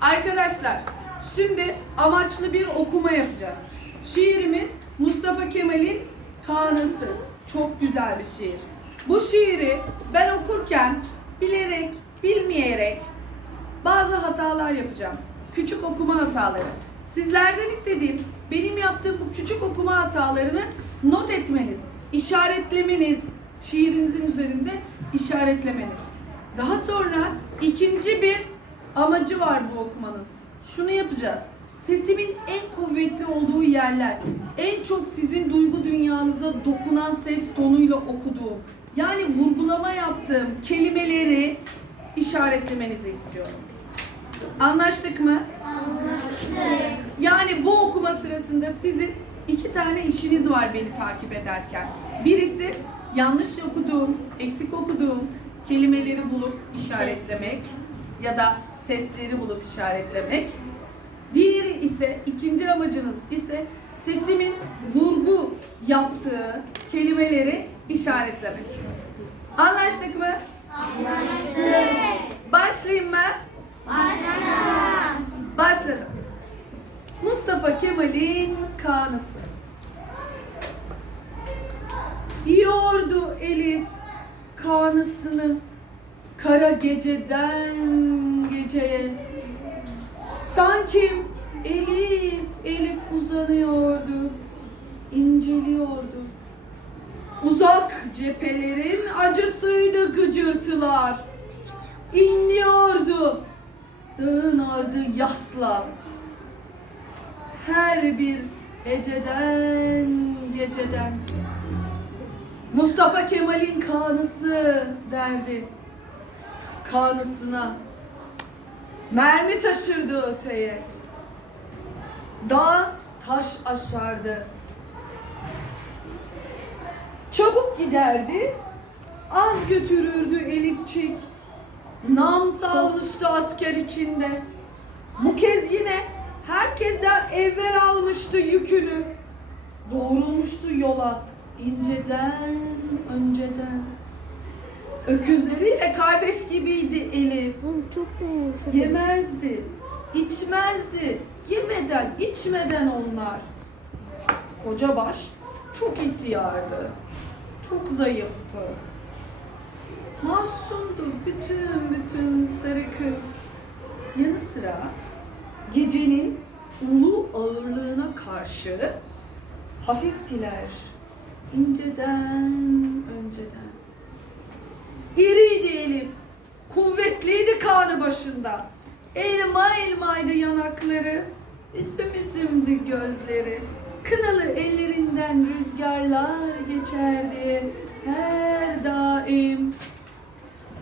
Arkadaşlar şimdi amaçlı bir okuma yapacağız. Şiirimiz Mustafa Kemal'in Kanısı. Çok güzel bir şiir. Bu şiiri ben okurken bilerek, bilmeyerek bazı hatalar yapacağım. Küçük okuma hataları. Sizlerden istediğim benim yaptığım bu küçük okuma hatalarını not etmeniz, işaretlemeniz, şiirinizin üzerinde işaretlemeniz. Daha sonra ikinci bir amacı var bu okumanın. Şunu yapacağız. Sesimin en kuvvetli olduğu yerler, en çok sizin duygu dünyanıza dokunan ses tonuyla okuduğum, yani vurgulama yaptığım kelimeleri işaretlemenizi istiyorum. Anlaştık mı? Yani bu okuma sırasında sizin iki tane işiniz var beni takip ederken. Birisi yanlış okuduğum, eksik okuduğum kelimeleri bulup işaretlemek ya da sesleri bulup işaretlemek. Diğeri ise ikinci amacınız ise sesimin vurgu yaptığı kelimeleri işaretlemek. Anlaştık mı? Başlayayım mı? Başladım. Mustafa Kemal'in kanısı. Yordu Elif kanısını kara geceden geceye. Sanki Elif Elif uzanıyordu, inceliyordu. Uzak cephelerin acısıydı gıcırtılar. İnliyordu dağın ardı yasla. Her bir heceden geceden. Mustafa Kemal'in kanısı derdi. Kanısına. Mermi taşırdı öteye. Dağ taş aşardı. Çabuk giderdi. Az götürürdü Elifçik. Nam salmıştı asker içinde. Bu kez yine herkesten evvel almıştı yükünü. Doğrulmuştu yola inceden önceden. Öküzleriyle kardeş gibiydi Elif. Çok değerli. Yemezdi, içmezdi. Yemeden, içmeden onlar. Koca baş çok ihtiyardı. Çok zayıftı. Masumdu bütün bütün sarı kız. Yanı sıra gecenin ulu ağırlığına karşı hafiftiler. inceden önceden. Elif. Kuvvetliydi kanı başında. Elma elmaydı yanakları. Üstüm üstümdü gözleri. Kınalı ellerinden rüzgarlar geçerdi. Her daim.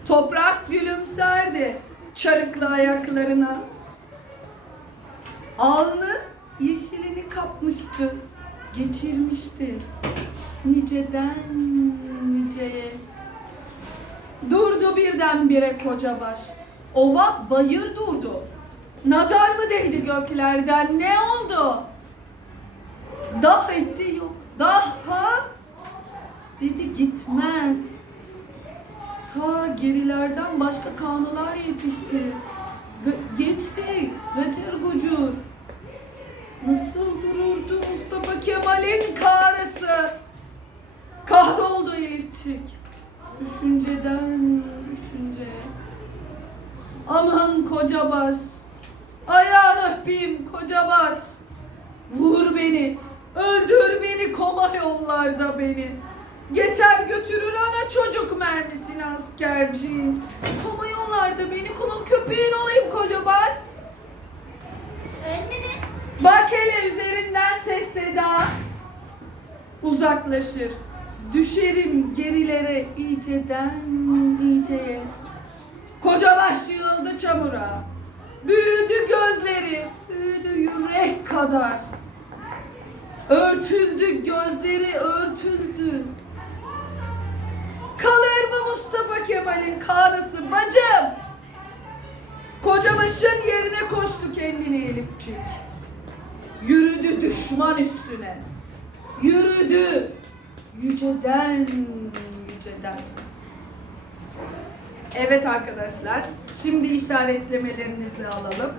Toprak gülümserdi çarıklı ayaklarına. Alnı yeşilini kapmıştı, geçirmişti. Niceden niceye. Durdu birdenbire koca baş. Ova bayır durdu. Nazar mı değdi göklerden ne oldu? Dah etti yok. Daha dedi gitmez. Ta gerilerden başka kanılar yetişti. G- geçti gıcır gucur. Nasıl dururdu Mustafa Kemal'in kanısı? Kahroldu Elifçik. Aman koca baş. Ayağını öpeyim koca baş. Vur beni. Öldür beni koma yollarda beni. Geçer götürür ana çocuk mermisini askerciğim. Koma yollarda beni kulun köpeğin olayım koca baş. Öğretmenim. Bak hele üzerinden ses seda uzaklaşır. Düşerim gerilere iyiceden iyiceye. Koca baş çamura. Büyüdü gözleri, büyüdü yürek kadar. Örtüldü gözleri, örtüldü. Kalır mı Mustafa Kemal'in karısı bacım? Kocabaşın yerine koştu kendini Elifçik. Yürüdü düşman üstüne. Yürüdü. Yüceden yüceden. Evet arkadaşlar. Şimdi işaretlemelerinizi alalım.